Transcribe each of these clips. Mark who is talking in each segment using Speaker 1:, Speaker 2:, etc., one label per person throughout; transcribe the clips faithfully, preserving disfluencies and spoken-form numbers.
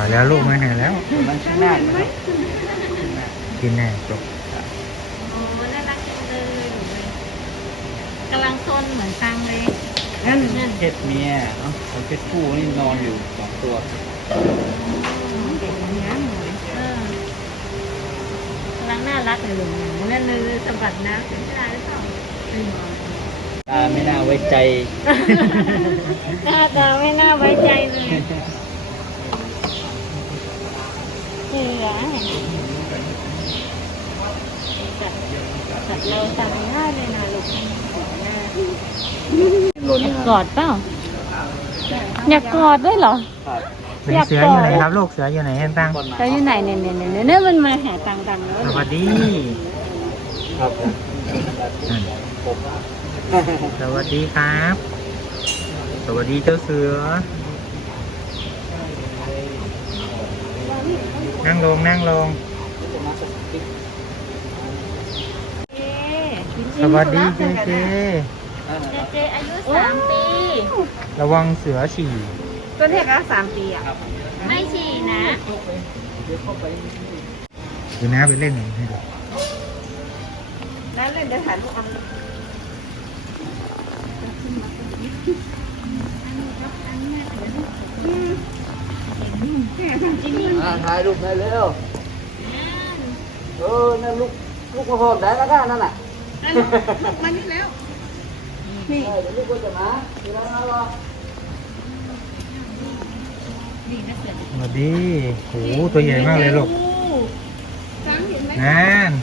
Speaker 1: แล้วลูกมาหาแล้ว
Speaker 2: มันชิ้นหน้าไหม
Speaker 1: กินแน่จบ
Speaker 3: โอ้น่ารักจังเลยกำลังซนเหมือนตังเลย
Speaker 2: นั่นเพศเมียเนาะส่วนเพศผู้นี่นอนอยู่สองตัว
Speaker 3: เด็กเนี้ยหนูเออกำลังน่ารักเลยหนูนั่นเลยสะบัดนะเป็นชายหรือเปล่า
Speaker 2: ตาไม่น่าไว้ใจ
Speaker 3: หน้าตาไม่น่าไว้ใจเลยเสือสัตว์สัตว์เราตายง่ายเลยนะลูก
Speaker 2: หล่น
Speaker 3: อยาก
Speaker 2: นะ
Speaker 3: กอดเปล่าอยากกอดด้วยเหรอ
Speaker 2: ครับ
Speaker 1: เป็นเสืออยู่ไหนครับลูกเสืออยู่ไหนเห็นตัง
Speaker 3: เขาอยู่ไหนเนี่ยเนี่ยเนี่ยเนี่ยมันมาหาตังตังแล้ว
Speaker 1: สวัสดี
Speaker 2: ครับ
Speaker 1: นั่นสวัสดีครับ สวัสดีเจ้าเสือ นั่งลงนั่งลง สวัสดีเจเจ
Speaker 3: เจเจอายุสามปี
Speaker 1: ระวังเสือฉี่
Speaker 3: ตัวเล็กก็สามปีอ่ะไม่ฉี่นะ
Speaker 1: เดี๋ยวน้าไปเล่นหน่อยให้ดู
Speaker 3: นั่นเลยเดี๋ยวถ่ายรูปอัน
Speaker 2: อ่าถ่ายรูปได้แล้วเออนั่นลูกลูกมาหอมได้แล้วกันนั่นน่ะ
Speaker 3: มันนี่แล้ว
Speaker 2: นี่เดี๋ยวลูกก็จะมาทีละน้อยรอ
Speaker 1: สวัสดีโอ้โหตัวใหญ่มากเลยลูกนั่น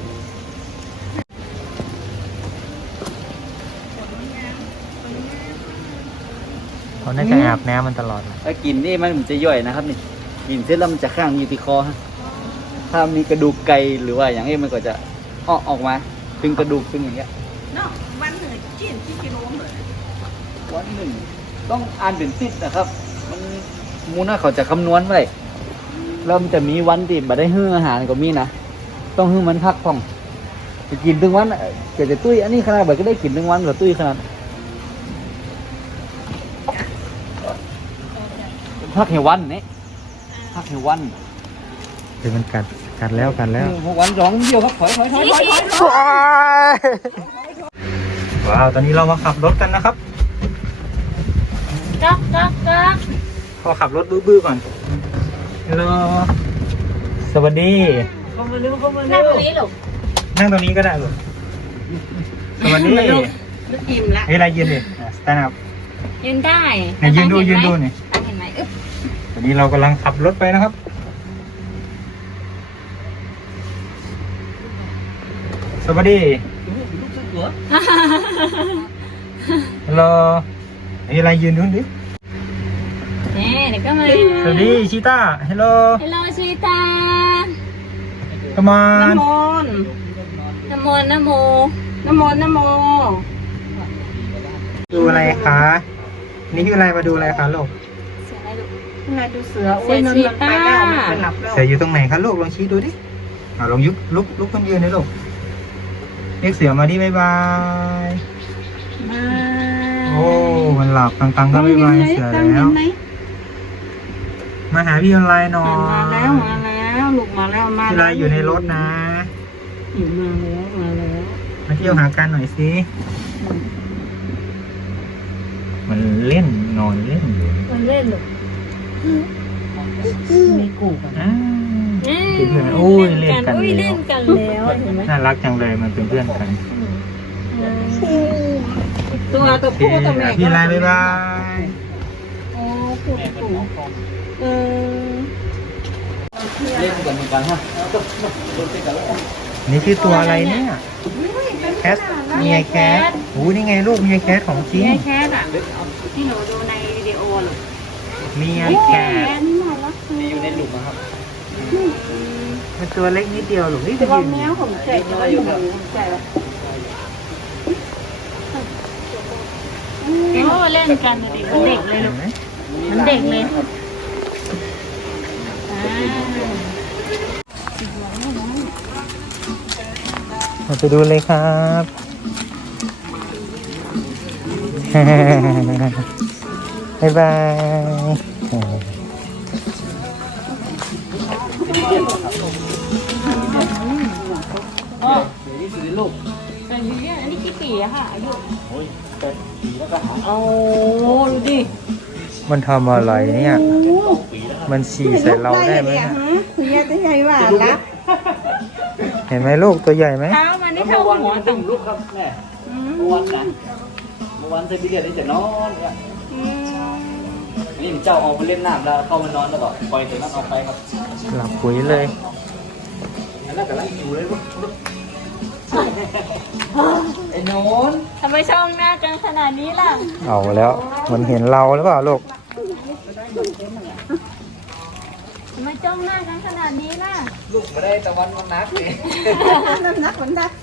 Speaker 1: เขาน่าจะอาบน้ำมันตลอด
Speaker 2: ถ้ากินนี่มันจะย่อยนะครับนี่กินเสร็จแล้วมันจะข้างอยู่ที่คอฮะถ้ามีกระดูกไก่หรือว่าอย่างนี้มันก็จะอ้อออกมาตึงกระดูกตึงอย่างเงี้ย
Speaker 3: เนาะวันหนึ่งจีนที่กิโลเหมือน
Speaker 2: วันหนึ่งต้องอ่านเป็นติดนะครับ มันมูน่าเขาจะคำนวณไว้แล้วมันจะมีวันที่บัได้หื้ออาหารก็มีนะต้องหื้อมันพักผ่องจะกินถึงวันจะจะตุ้ยอันนี้ขนาดแบบก็ได้กินถึงวันหรือตุ้ยขนาดพักเหวันนี่พักเหวัน
Speaker 1: เดี๋ยวมันกัดกัดแล้วกัดแล้ว
Speaker 2: หกวันสองเดียวครับถอยถอยถอยถอยถอย
Speaker 1: ว้าวตอนนี้เรามาขับรถกันนะครับ
Speaker 3: ก๊อกก๊อกก๊อก
Speaker 1: พอขับรถบื้อๆก่อนฮัลโหลสวัสดี
Speaker 2: เข้ามาเร็วเข้ามา
Speaker 3: นั่
Speaker 2: เร็
Speaker 3: ง
Speaker 2: ว
Speaker 3: ตรงนี้ลูก
Speaker 1: นั่งตรงนี้ก็ได้ลูกสวัสดี
Speaker 3: ลูกอิ่มละ
Speaker 1: เฮ้ยอะไรยืนดิสแตนด์อัพ
Speaker 3: ยืนได้
Speaker 1: ไหนยืนดูยืนดูหน่อย
Speaker 3: ตังเห็นไหมอึ๊บ
Speaker 1: ตอนนี้เรากำลังขับรถไปนะครับ สวัสดีฮัลโหลเฮ้ยอะไรยืนดูดิ
Speaker 3: เนี่ยเดี๋ยวก็มา
Speaker 1: สวัสดีชิต้าฮัลโหล
Speaker 3: ฮัลโหลชีตา
Speaker 1: come on
Speaker 3: น้ำมนต์น้ำมนต์น้ำโมน้ำมนต์น้ำโม
Speaker 1: ดูอะไรคะนี่คืออะไรมาดูอะไรคะลูก
Speaker 3: เสียงอะไรลูก
Speaker 4: นายดูเสือ
Speaker 3: เสื
Speaker 4: โอ้
Speaker 3: อย
Speaker 4: มัน
Speaker 3: ชี
Speaker 4: มันไป
Speaker 3: ต้า
Speaker 4: แล้วมันไปหลับแล้ว
Speaker 1: เสืออยู่ตรงไหนคะลูกลองชี้ดูดิอ่าลองยุบลุกลุกขึ้นยืนเลยลูกเรียกเสือมาดิบ๊ายบาย
Speaker 3: มา
Speaker 1: โอ้มันหลับตังๆก็บ๊ายบายเสือ
Speaker 4: ตั้ง
Speaker 1: แล้
Speaker 4: เห็
Speaker 1: วน
Speaker 4: ไหม
Speaker 1: มาหาพี่ออนไลน์หน่อย
Speaker 4: มาแล้วมาแล้วลูกมาแล้วมา
Speaker 1: พี่ออนไลน์อยู่ในรถนะ
Speaker 4: อยู่มาแล้วมาแล้ว
Speaker 1: มาเที่ยวหากันหน่อยสิมันเล่นนอนเล่นอยู่
Speaker 3: มันเล่นลูก
Speaker 4: มีกูกัน
Speaker 1: อ้าวเป็นเพื่อนโอ้ยเล่นกัน
Speaker 3: อุ้ย
Speaker 1: แล้
Speaker 3: เล่
Speaker 1: วน
Speaker 3: กันแล้วเห็นไหม
Speaker 1: น่ารักจังเลยมันเป็นเพื่อนกัน
Speaker 4: ตัวตัว
Speaker 1: โอเค
Speaker 4: ผู้ตัวแม่
Speaker 1: พี่ออนไลน์บ๊ายบาย
Speaker 4: โอ้ผู้ตัวผู้เออ
Speaker 2: เล่นกันเหมือนกันฮะโดนเตะกันแล้ว
Speaker 1: นี่คือตัวอะไรเนี่ยแคทเมียแคทโอ้นี่ไงลูกเมียแคทของจริง
Speaker 4: แค่แค่อะที่หนูดูในวิดีโอหรอ
Speaker 1: เมียแคท
Speaker 4: นี่น่ารัก
Speaker 2: นี่อยู่ในหลุมนะครับ
Speaker 1: มันตัวเล็กนิดเดียวหรอกนี่
Speaker 4: แต่
Speaker 1: จะ
Speaker 4: ว่า
Speaker 1: ยืน
Speaker 4: แมวผมใจว่าอยู่ผมใจว่า
Speaker 3: โอ้เล่นกันนะดิมันเด็กเลยลูกมันเด็กเลยอ่า
Speaker 1: เราไปดูเลยครับบ๊ายบาย
Speaker 2: เดียนครับอ๋อเดี๋ยวนี้สุดลูก
Speaker 3: แต่ยูเรียนอันนี้กี่ปีอะค่ะอายุ
Speaker 2: โอ้ยแปดปีแล้วก็หา
Speaker 3: โอ้ดูดิ
Speaker 1: มันทำอะไรเนี่ย
Speaker 2: ปีแล้วครับ
Speaker 1: มันฉี่ใส่เราได้ไหม
Speaker 4: เนี่ย
Speaker 1: ฮะ
Speaker 4: ฮะคุณยายจะใหญ่ว่าละ
Speaker 1: เห็นไหมลูกตัวใหญ่ไหม
Speaker 3: เท้ามันนี่
Speaker 2: เมื่
Speaker 3: เท่า
Speaker 2: อวาน
Speaker 3: หัว
Speaker 2: มัน
Speaker 3: ตั
Speaker 2: ตึ
Speaker 3: ง
Speaker 2: งลูกครับแม่เมื่อวานนะเมื่อวานไซบีเรียนได้จะนอนเนี่ยนี่เจ้าเอาไปเล่นน้ำแล้วเข้ามานอนแล้วก็ปล่อยตัวนั้นออกไปครับ
Speaker 1: หลับปุ๋ยเลย
Speaker 2: อันนั้นกำลังอยู่เลยลูกไอ้โนน
Speaker 3: ทำไมช่องหน้ากันขนาดนี้ล่ะ
Speaker 1: เอาแล้วมันเห็นเราหรือเปล่าลูก
Speaker 3: ทำไมจ้องหน้ากันขนาดนี้ล่ะ
Speaker 2: ลูกไม่ได้ตะวันมันนักเลย
Speaker 4: น้ำหนักมันได้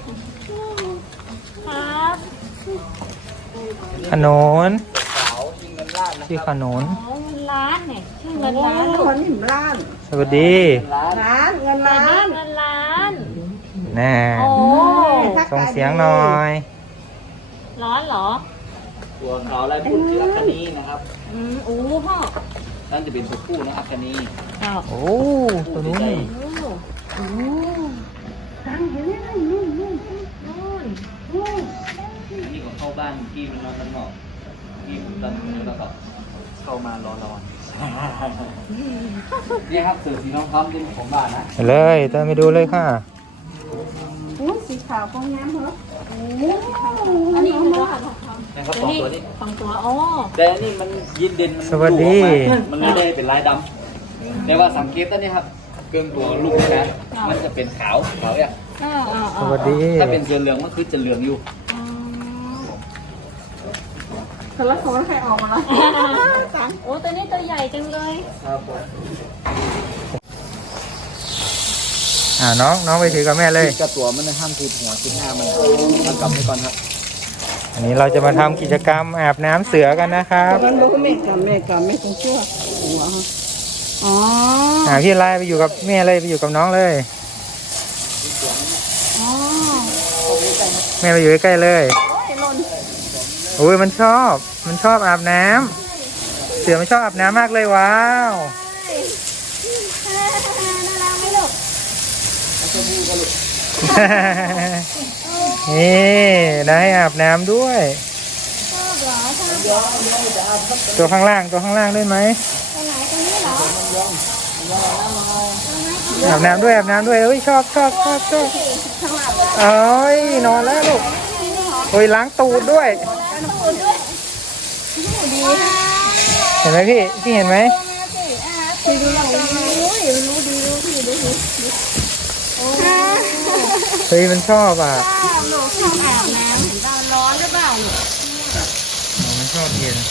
Speaker 3: ครับ
Speaker 1: ขนน
Speaker 2: สาวยิงเงินล้านนะ
Speaker 1: ชื่อ
Speaker 2: ค
Speaker 1: ข
Speaker 2: รับ
Speaker 1: นน
Speaker 3: อ๋อเงินล้านเนี่ยชื่อ
Speaker 4: เงิ
Speaker 3: เงิ
Speaker 4: น
Speaker 3: น
Speaker 4: ล้า
Speaker 3: ล้าน นลู
Speaker 4: ค
Speaker 3: ก
Speaker 4: นหิมล้าน
Speaker 1: สวัสดี
Speaker 2: เงินล้าน
Speaker 4: ล้านเงิน
Speaker 3: เงิ
Speaker 4: ล้าน
Speaker 3: นล้าน
Speaker 1: แน่
Speaker 3: โอ้
Speaker 1: ส่งเสียงหน่อย
Speaker 3: ร้อนเหรอ
Speaker 2: ตัวเขาอะไรพูดคืออัคคณีนะครับ
Speaker 3: อืมอู้พ่อ
Speaker 2: นั่นจะเป็นตัวผู้นะอัคคณี
Speaker 3: ครับ
Speaker 1: โอ้ตัวนู้นนี่
Speaker 3: โอ้โอ้
Speaker 4: ตั้งเห็นไหมนู่นนู่น
Speaker 3: นู่น
Speaker 4: นู่น
Speaker 2: นี่ก็เข้าบ้านพี่มันนอนข้างนอกพี่ผมตอนนี้แล้วก็เข้ามารอนอนนี่ครับเสือสีน้องคำเป็นของบ้านนะ
Speaker 1: ไปเลยเติมไปดูเลยค่ะ
Speaker 4: โอ้สีขาวกองน้ำเหรอโอ้
Speaker 3: อันนี้คือตัวของเขา
Speaker 2: นะครับสองตัวนี้
Speaker 3: ของตัวโอ้
Speaker 2: แต่อันนี่มันยินเด่นมัน
Speaker 1: สวัสดี
Speaker 2: ดุออกมามันไม่ได้เป็นลายดำแต่ว่าสังเกตตัวนี้ครับเกลืองตัวลูกนี่นะมันจะเป็นขาวขาวเนี่ย
Speaker 3: อ่าอ่า
Speaker 1: สวัสดี
Speaker 2: ถ้าเป็นเสือเหลืองมันคือจะเหลืองอยู่
Speaker 4: โทรศัพท์ใครออกมาละตั้ง
Speaker 3: โอ้ตัวนี้ตัวใหญ่จังเลย
Speaker 2: ครับผม
Speaker 1: อ่าน้องน้องไปถือกับแม่เลย
Speaker 2: กับตัวมันห้ามคือหัวคิดหน้ามันมันกลับไปก่อนครับ
Speaker 1: อันนี้เราจะมาทำกิจกรรมอาบน้ำเสือกันนะครับ
Speaker 4: มันบอกแม่กับแม่กับแม่คงชั่วหัวอ๋อ
Speaker 1: อ่าพี่ไล่ไปอยู่กับแม่เลยไปอยู่กับน้องเลย
Speaker 4: อ๋อ
Speaker 1: แม่ไปอยู่ใกล้ๆเลย
Speaker 4: โอ้ยหล่น
Speaker 1: โอ้ยมันชอบ มันชอบอาบน้ำเสือมันชอบอาบน้ำมากเลยว้าว
Speaker 3: น่ารักไหมลูก
Speaker 1: นี่ได้อาบน้ำด้วย
Speaker 3: ชอบเหรอชอบเหรอ
Speaker 1: ตัวข้างล่างตัวข้างล่างด้วยไหม
Speaker 3: ตัวไหนตัวนี้เหรอ
Speaker 1: อาบน้ำด้วยอาบน้ำด้วยเอ้ยชอบชอบชอบชอบเอ้ยนอนแล้วลูกโอ้ยล้างตูดด้วย เห็นไหมพี่พี่เห็นไหม
Speaker 4: พี่ดูเราโอ้ยรู้ดีรู้พี่ดูสิ
Speaker 1: เฮ้ยมันชอบอ่ะ
Speaker 3: หนูชอบอาบน้ำตอนร้อนหรือเปล่า
Speaker 1: อ๋อมันชอบเย็น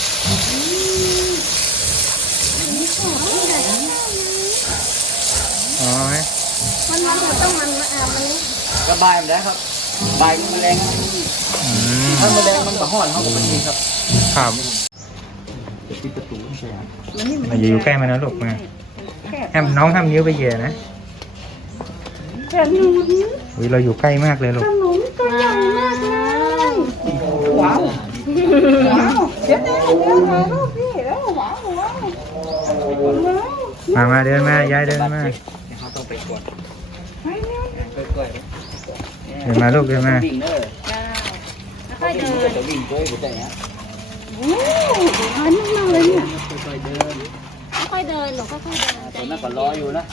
Speaker 1: อ๋อ
Speaker 4: มันมันต้องมันอ่ะมัน
Speaker 2: ก็บายมันได้ครับบายมันแมลง
Speaker 1: อืม
Speaker 2: ถ้าแมลงมันก็ห่อนเขาก็มันดีครับ
Speaker 1: ครับ
Speaker 2: จะปิดประตูใช่ไหม
Speaker 4: มันนี่มัน
Speaker 1: มาอยู่ใกล้มันนะลูกมาห้ามน้องห้ามนิ้วไปเหยียดนะ
Speaker 4: ขนม
Speaker 1: อุ้ยเราอยู่ใกล้มากเลยลู
Speaker 4: ข
Speaker 1: ก
Speaker 4: นมตัวใหญ่มากเลยว้าวว้าวเดี๋ยวนะเดี๋ยวถ่ายรูปพี่แล้วว้าวว้าวว้าว
Speaker 1: มามาเดินมายายเดินมา
Speaker 2: เขาต้องไปกด
Speaker 4: ไปเร็ว
Speaker 2: ค่อย
Speaker 1: เดินมาลูกเดินมา
Speaker 2: วิ่งเนอะ
Speaker 3: ค่อยเดิน
Speaker 2: จะวิ่งด้วยหัวใจฮะ
Speaker 4: โอ้อันนี้มากเลยเนี่ย
Speaker 2: ค่อยๆเดิน
Speaker 3: ค่อยเดินหนูค่อยเดิน
Speaker 2: ตัวนั้นก็รออยู่นะ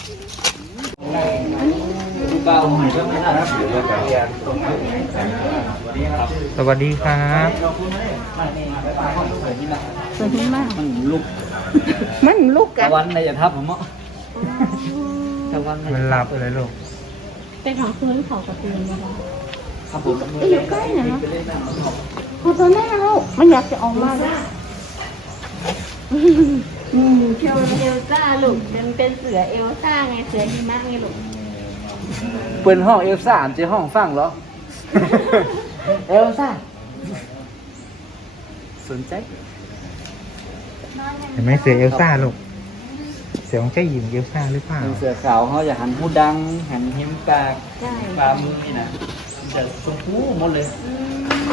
Speaker 2: ดูเบาหน่อยก็ไม่ได้ครับเดี๋ยวจะเรียนวันนี้ครับ
Speaker 1: สวัสดีครับ
Speaker 2: เราพูดไม่ได้ไม่นี่ไปปาห้องเปิดนี่นะ
Speaker 4: สวยมาก
Speaker 2: มันลุก
Speaker 4: มันลูกกั
Speaker 2: ตะ
Speaker 4: น
Speaker 2: วันในอย่าทับผมอ่ะตะวันใน
Speaker 1: มันหลับเลยลูก
Speaker 3: เป็นของคืนของกระตือนะคะ
Speaker 2: ครับผม
Speaker 4: อยู่ใกล้นะ
Speaker 2: ไปเล่นน้ำครับ
Speaker 4: พอตอนแรกเรามันอยากจะออกมาแล้วอืมเที่ยว
Speaker 3: เอลซ่าลูกเป็นเป็นเสือเอลซ่าไงเสือหิมะไงลูก
Speaker 2: เปิดห้องเอลซ่าจะห้องฟังเหรอ เอลซ่าสนใจ
Speaker 1: เห็นไหมเสือเอลซ่าลูกเสือของเจ้าหญิงเอลซ่าหรือเปล่า
Speaker 2: เสือขาวเขาจะหันหูดัง หันหิมปาก
Speaker 3: ใช่
Speaker 2: ปลามือนี่นะมันจะชมพูหมดเลย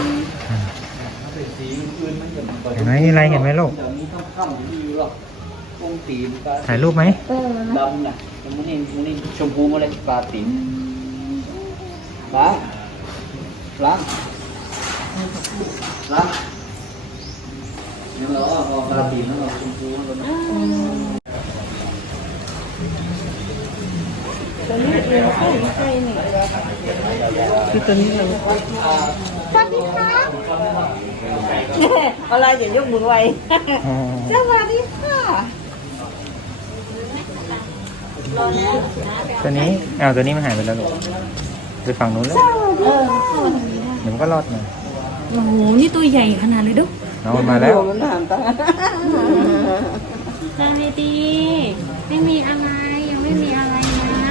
Speaker 2: ถ้าเป็นสีอื่นๆมันจะ
Speaker 1: เห็นไหมมีอะไรเห็นไหมลูก
Speaker 2: เดี๋ยวนี้ค่ำๆอยู่หรอกวงตีนปลา
Speaker 1: ถ่ายรูปไหม
Speaker 4: เออนะ
Speaker 2: ดำน่ะมันนี่มันนี่ชมพูมาเลยปลาตีนล้างล้างล้างเนี่ยเราเอาปลาตีนแล้วเราชมพูแล้วนะ
Speaker 4: ตัวนี้เองใช่ใช่นี่คือตัวนี้เลยสวัสดีครับอะไรอย่ายกมือไว
Speaker 1: อ๋อ
Speaker 4: สวัสดีค่ะ
Speaker 1: ตัวนี้อ้าวตัวนี้มันหายไปแล้วลูกไปฝั่งนู้นแล้ว
Speaker 3: เออ
Speaker 1: เดี๋ยวมันก็รอดมา
Speaker 3: โอ้โหนี่ตัวใหญ่ขนาดเลยดุ
Speaker 1: น้องมันมาแล้ว
Speaker 4: มันถามตา
Speaker 3: ตาไม่ดีไม่มีอะไรยังไม่มีอะไรนะ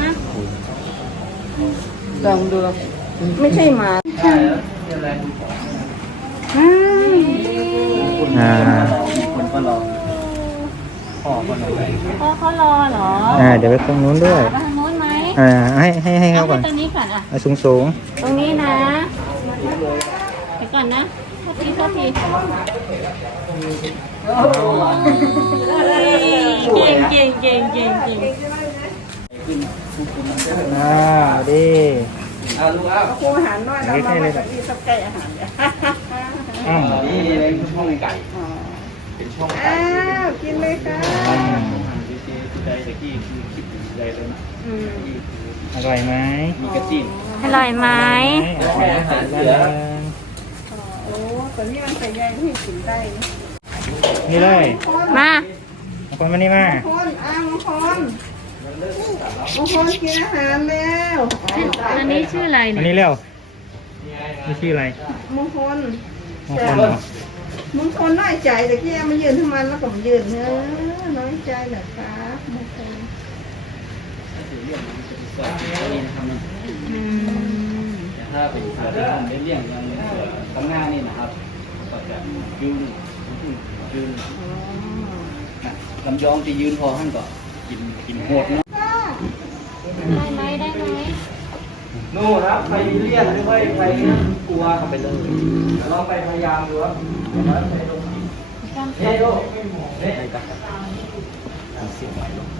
Speaker 4: ลองดูไม่ใช่หมา
Speaker 2: ใช่แล้วมีอะไร
Speaker 4: อืม
Speaker 1: อ่า
Speaker 2: มีคนก็ลองพ่อก็ลองไป
Speaker 3: พ่อเขารอเหรอ
Speaker 1: อ่าเดี๋ยวไปตรงนู้นด้วย
Speaker 3: ไปทางโน้นไหม
Speaker 1: อ่าให้ให้ให้เขาก่อน
Speaker 3: ตรงนี้ก่อนอ่ะ
Speaker 1: เอาสูงสูง
Speaker 3: ตรงนี้นะไปก่อนนะโทษทีโทษทีเก่งเก่งเก่งเก่งเก่ง
Speaker 2: ขึ้นทุกคนมันได้
Speaker 1: ๆอ่าดี
Speaker 2: อ่าลูกอ้าว
Speaker 4: ครูอาหารน้อยเรามาแบบนี้สับไก่อาหารเนี่ย
Speaker 1: อ้าว
Speaker 2: นี่เป็นช่องไก่
Speaker 4: อ๋อ
Speaker 2: เป็นช่อง
Speaker 4: อ้าวกินเลยค่ะ
Speaker 2: ที่ที่ใจตะกี้คือคิดถึงใจเลยนะ
Speaker 4: อืม
Speaker 1: อร่อยไหม
Speaker 2: มีกระจิน
Speaker 3: อร่อยไหม
Speaker 1: อร่อยอาหารเสือ
Speaker 4: โอ้ตัวนี้มันใส่ใยที่กินได้นะ
Speaker 1: นี่เลย
Speaker 3: มา
Speaker 1: เอาคนมานี่มา
Speaker 4: คนอ้าวมงคลมงคลกินอาหารแล้ว
Speaker 3: อันนี้ชื่ออะไร
Speaker 1: อัน
Speaker 3: เนี่ย
Speaker 1: นี้เร็วนี่ชื่ออะไร
Speaker 4: มงคล
Speaker 1: มงคลเหรอ
Speaker 4: มงคลน้อยใจแต่ที่มายืนทั้งมันแล้วก็มายืนเนอะน้อยใจเหรอครับมงคล
Speaker 2: นี่นะครับ
Speaker 3: อืม
Speaker 2: ถ้าเป็นเสือที่ทำได้เลี่ยงอย่างเสือข้างหน้านี่นะครับก็จะยืนยืนลำยองจะยืนพอท่านก็กินกินโหดนะ
Speaker 3: ได้ไหมได้ไหม
Speaker 2: นู่นครับใครเลี่ยนหรือว่าใครกลัวเข้าไปเลยลองไปพยายามดูครับไปลงเฮ้ยโยเฮ้ยกันเสียงไหวลง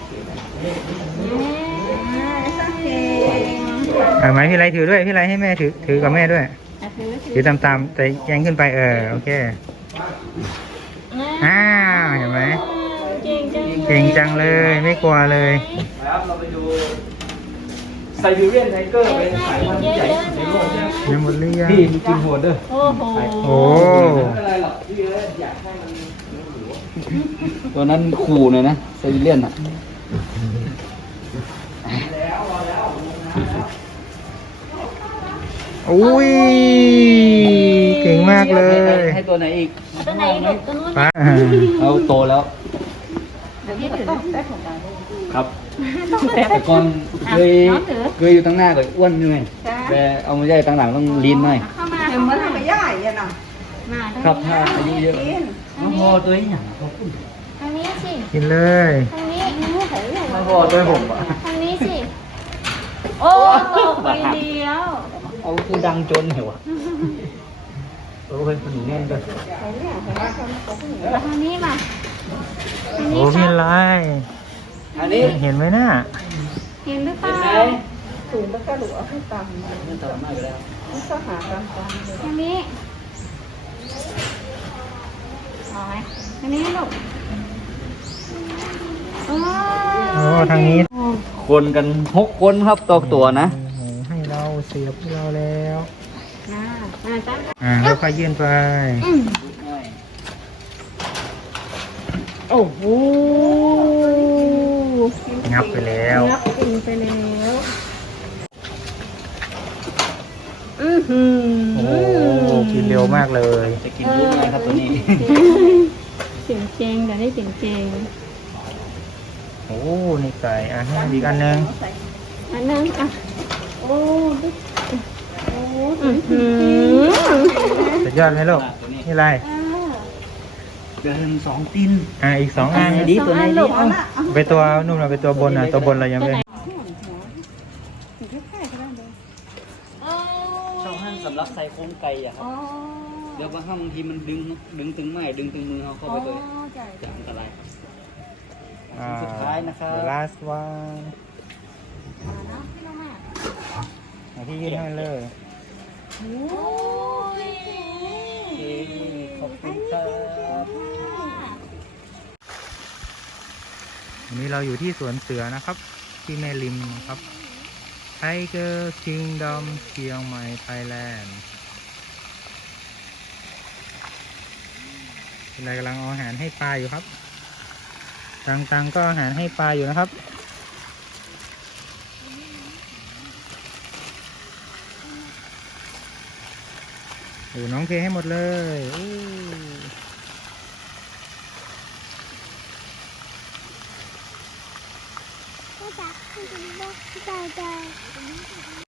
Speaker 4: สักเก
Speaker 1: เอาไหมพี่ไรถือด้วยพี่ไรให้แม่ถือถือกับแม่ด้วย
Speaker 3: อ่ะถือถื
Speaker 1: ถือตามๆแต่แยงขึ้นไปเออโอเคอ้าวเห็นไหม
Speaker 3: เก่งจัง
Speaker 1: เก่งจังเลยไม่กลัวเลย
Speaker 2: ครับเราไปดูไซบีเรียนไทเกอร์เป็นสายพันธุ์ที่ใหญ่ในโลกใช่ไหม
Speaker 1: ยังหมดหรือยัง
Speaker 2: พี่มีกินโหดเด้อ
Speaker 3: โอ้โห
Speaker 1: โอ้
Speaker 2: ไม่เป็นไรหรอกพี่อยากให้มันตัวนั้นขู่เลยนะไซบีเรียนอ่ะ
Speaker 1: อุ้ยเก่งมากเลย
Speaker 2: ให้ตัวไหนอีก
Speaker 3: ตัวไหนลูกตัวนู้น
Speaker 1: ป้า
Speaker 2: เอาโตแล้ว
Speaker 3: เดี๋ยวพี่ถือ
Speaker 2: ครับแต่ก่อนเคยเคยอยู่ตั้งหน้าเลยอ้วนอยู่ไงแต่เอามาใหญ่ตั้งหลังต้องลีนหน่อย
Speaker 3: เข้ามา
Speaker 4: เห็นมันทำไม่ย่ายยังน่ะ
Speaker 3: มา
Speaker 2: ครับถ้าอายุเยอะ
Speaker 4: กิน
Speaker 2: น้องพอตัวนี้อย่างเขาพูด
Speaker 3: ทางนี้สิ
Speaker 1: กินเลย
Speaker 3: ทางนี้
Speaker 2: น้องพอตัวผมอ่ะ
Speaker 3: ทางนี้สิ โอ้ไปเดียว
Speaker 2: เอาคือดังจนเหรอวะโอ้ยมันแน่นด้วย
Speaker 4: เขาเนี่ยเห็นว่าเขาเขาเพิ่งเห็น
Speaker 3: ทางนี้มาทาง
Speaker 1: โอ้
Speaker 3: นี้ค
Speaker 1: พี่
Speaker 3: รับ
Speaker 1: ไร
Speaker 2: อันนี้
Speaker 1: เห็นไหมน่ะ
Speaker 3: เห็นหรือเป
Speaker 2: เห็
Speaker 3: ล่าน
Speaker 2: ไหม
Speaker 4: สูงแล้วก็หลุดเอาให้ต่ำมัน
Speaker 2: นี่ต่ำมากเลย
Speaker 4: ก็หาตามตามเลย
Speaker 3: ทางนี้เอาไหมทางนี้ลูกโอ้
Speaker 1: โอ้ทางนี้
Speaker 2: คนกันหกคนครับต่อตัวนะ
Speaker 1: โอ้โหให้เราเสียบให้เราแล้ว
Speaker 3: มามาตั้ง
Speaker 1: อ่าแล้วค่อยยื่นไป
Speaker 3: อืมโอ้โห
Speaker 1: งับไปแล้ว
Speaker 3: งับกินไปแล้วอือหือ
Speaker 1: โอ้โหกินเร็วมากเลย
Speaker 2: จะกินรู้ไหมครับตัวนี้
Speaker 3: เสียงเจงเดี๋ยวได้เสียงเจง
Speaker 1: โอ้นี่ไก่อ่ะให้อีกอันหนึง
Speaker 3: อันนึงอ่ะ
Speaker 4: โอ้ดิโอ้
Speaker 3: อือหือ
Speaker 1: สุดยอดไหมลูกนี่อะไร
Speaker 2: เดินสองตีน
Speaker 1: อ่ะอีกสองอัน
Speaker 2: ดีตัวไหนดี
Speaker 4: เอาละเอา
Speaker 1: ไปตัวนุ่มเราไปตัวบนอ่ะตัวบนเรายังไม่
Speaker 4: ถึงแค่ก็ได้เลย
Speaker 3: โอ้
Speaker 2: ช่องหั่นสำหรับใส่โครงไก่อะครับ
Speaker 3: อ๋อ
Speaker 2: เดี๋ยวบางครั้งบางทีมันดึงดึงตึงไม้ดึงตึงมือเขาเข้าไปเลย
Speaker 3: ใจ
Speaker 2: จะอันตรายครับ
Speaker 1: อ่า
Speaker 2: สุดท้ายนะครับ
Speaker 1: the last one
Speaker 3: มาเนาะพี่น้องแม่
Speaker 1: มาที่ยื่นให้เลย
Speaker 3: โอ้ย
Speaker 2: โอเคขอบคุณครับ
Speaker 1: วันนี้เราอยู่ที่สวนเสือนะครับ ที่แม่ริมนะครับ Tiger Kingdom เชียงใหม่ไทยแลนด์เรากำลังเอาอาหารให้ปลาอยู่ครับตังๆก็อาหารให้ปลาอยู่นะครับโอ้น้องเทให้หมดเลยอู้
Speaker 3: ก็จับคือเป็นบอกใจใจ